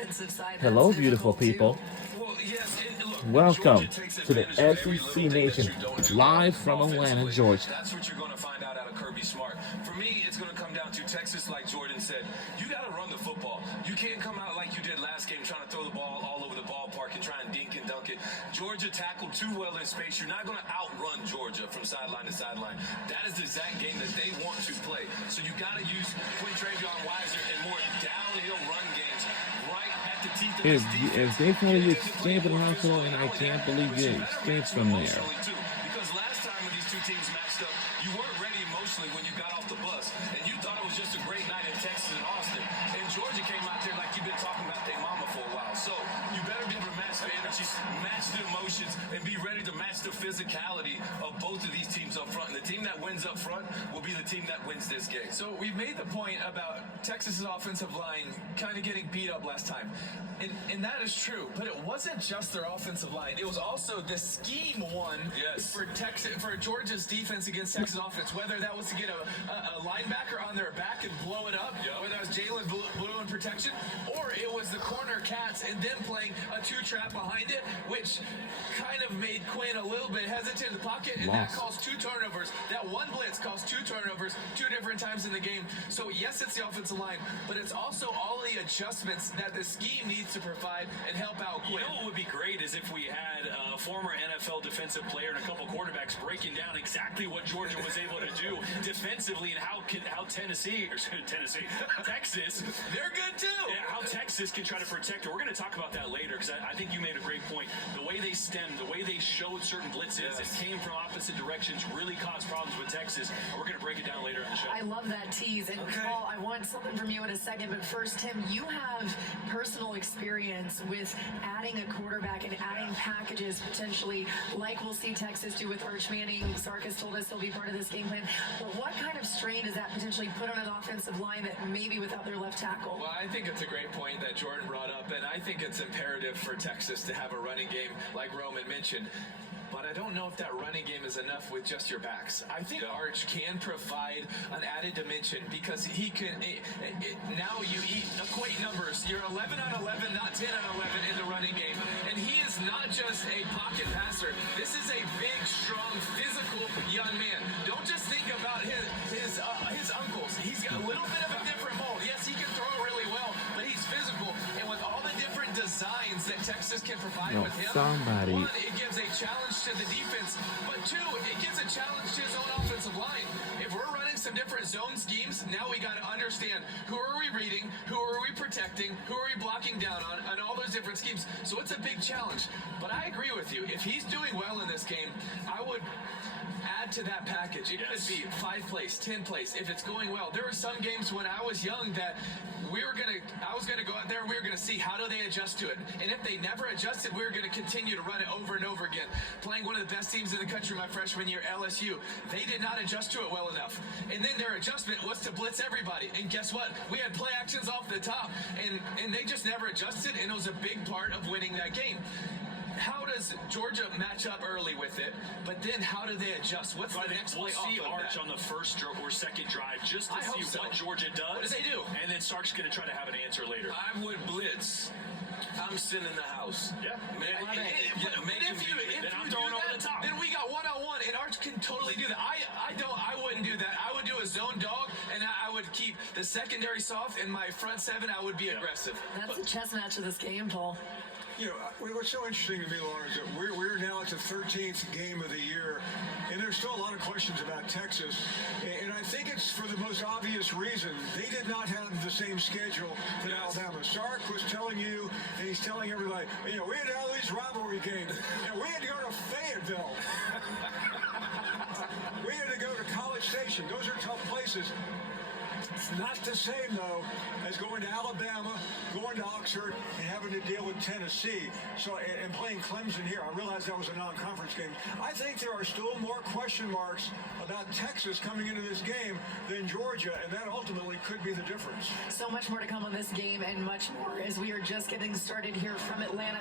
defensive side. Hello, beautiful people. Well, yes, look, Welcome Georgia takes to the advantage of every SEC little thing Nation, that you don't do live from Atlanta, offensively. Georgia. That's what you're going to find out of Kirby Smart. For me, it's going to come down to Texas, like Jordan said. You got to run the football. You can't come out like you did last game trying to throw the ball all over the ballpark and try and dink and dunk it. Georgia tackled too well in space. You're not going to outrun Georgia from sideline to sideline. That is the exact game that they want to play. So you got to use Quintravion Wiser and more downhill run games right at the teeth of this defense. If they tell you escape in the hospital, and I can't believe you escaped from there. Because last time when these two teams matched up, you weren't ready emotionally when you got off the bus, and you thought it was just a great night in Texas and Austin. And Georgia came out there like you've been talking about their mama for a while. So you better be able to match the energy, match the emotions, and be ready to match the physicality of both of these teams up front. And the team that wins up front will be the team that wins this game. So we've made the point about Texas's offensive line kind of getting beat up last time. And that is true, but it wasn't just their offensive line. It was also the scheme one for Georgia's defense against Texas offense, whether that was to get a linebacker on their back and blow it up, whether that was Jalen Blue in protection, or it was the corner cats and them playing a two-trap behind it, which kind of made Quinn a little bit hesitant in the pocket, and that caused 2 turnovers. That one blitz caused 2 turnovers 2 different times in the game. So yes, it's the offensive line, but it's also all the adjustments that the scheme needs to provide and help out Quinn. You know what would be great is if we had a former NFL defensive player and a couple quarterbacks breaking down exactly what Georgia was able to do defensively and how Texas, they're good too. Yeah, how Texas can try to protect it. We're going to talk about that later because I think you made a great point. The way they stemmed, the way they showed certain blitzes and came from opposite directions really caused problems with Texas. And we're going to break it down later in the show. I love that tease. And Paul, I want something from you in a second. But first, Tim, you have personal experience with adding a quarterback and adding packages potentially, like we'll see Texas do with Arch Manning. Sark has told us he'll be part of this game plan. But what kind of strain does that potentially put on an offensive line that maybe without their left tackle? Well, I think it's a great point that Jordan brought up, and I think it's imperative for Texas to have a running game like Roman mentioned. But I don't know if that running game is enough with just your backs. I think Arch can provide an added dimension because he can. Now you equate numbers. You're 11 on 11, not 10 on 11 in the running game. And he is not just a pocket passer. This is a big, strong, physical young man. Don't just think about his uncles. He's got a little bit of a different mold. Yes, he can throw really well, but he's physical. And with all the different designs that Texas can provide with him, one, it gives a challenge to the defense, but 2, it gives a challenge to his own offensive line. If we're running some different zone schemes, now we got to understand who are we reading, who are we protecting, who are we blocking down on all those different schemes. So it's a big challenge. But I agree with you. If he's doing well in this game, I would add to that package. It could be 5 plays, 10 plays. If it's going well, there were some games when I was young that I was gonna go out there and we were gonna see how do they adjust to it. And if they never adjusted, we were gonna continue to run it over and over again. Playing one of the best teams in the country my freshman year, LSU, they did not adjust to it well enough. And then their adjustment was to blitz everybody. And guess what? We had play actions off the top, and they just never adjusted, and it was a big part of winning that game. How does Georgia match up early with it, but then how do they adjust? What's the next play off of that? We'll see Arch on the first or second drive just to see what Georgia does. What do they do? And then Sark's going to try to have an answer later. I would blitz. I'm sitting in the house. Yeah. If then we got one-on-one, and Arch can totally do that. I wouldn't do that. I would do a zone dog, and I would keep the secondary soft, and my front 7, I would be aggressive. That's the chess match of this game, Paul. You know, what's so interesting to me, Lauren, is that we're now at the 13th game of the year, and there's still a lot of questions about Texas. And I think it's for the most obvious reason. They did not have the same schedule that Alabama. Sark was telling you, and he's telling everybody, you know, we had all these rivalry games. You know, we had to go to Fayetteville. We had to go to College Station. Those are tough places. It's not the same, though, as going to Alabama, going to Oxford, and having to deal with Tennessee. So, and playing Clemson here. I realize that was a non-conference game. I think there are still more question marks about Texas coming into this game than Georgia, and that ultimately could be the difference. So much more to come on this game and much more as we are just getting started here from Atlanta.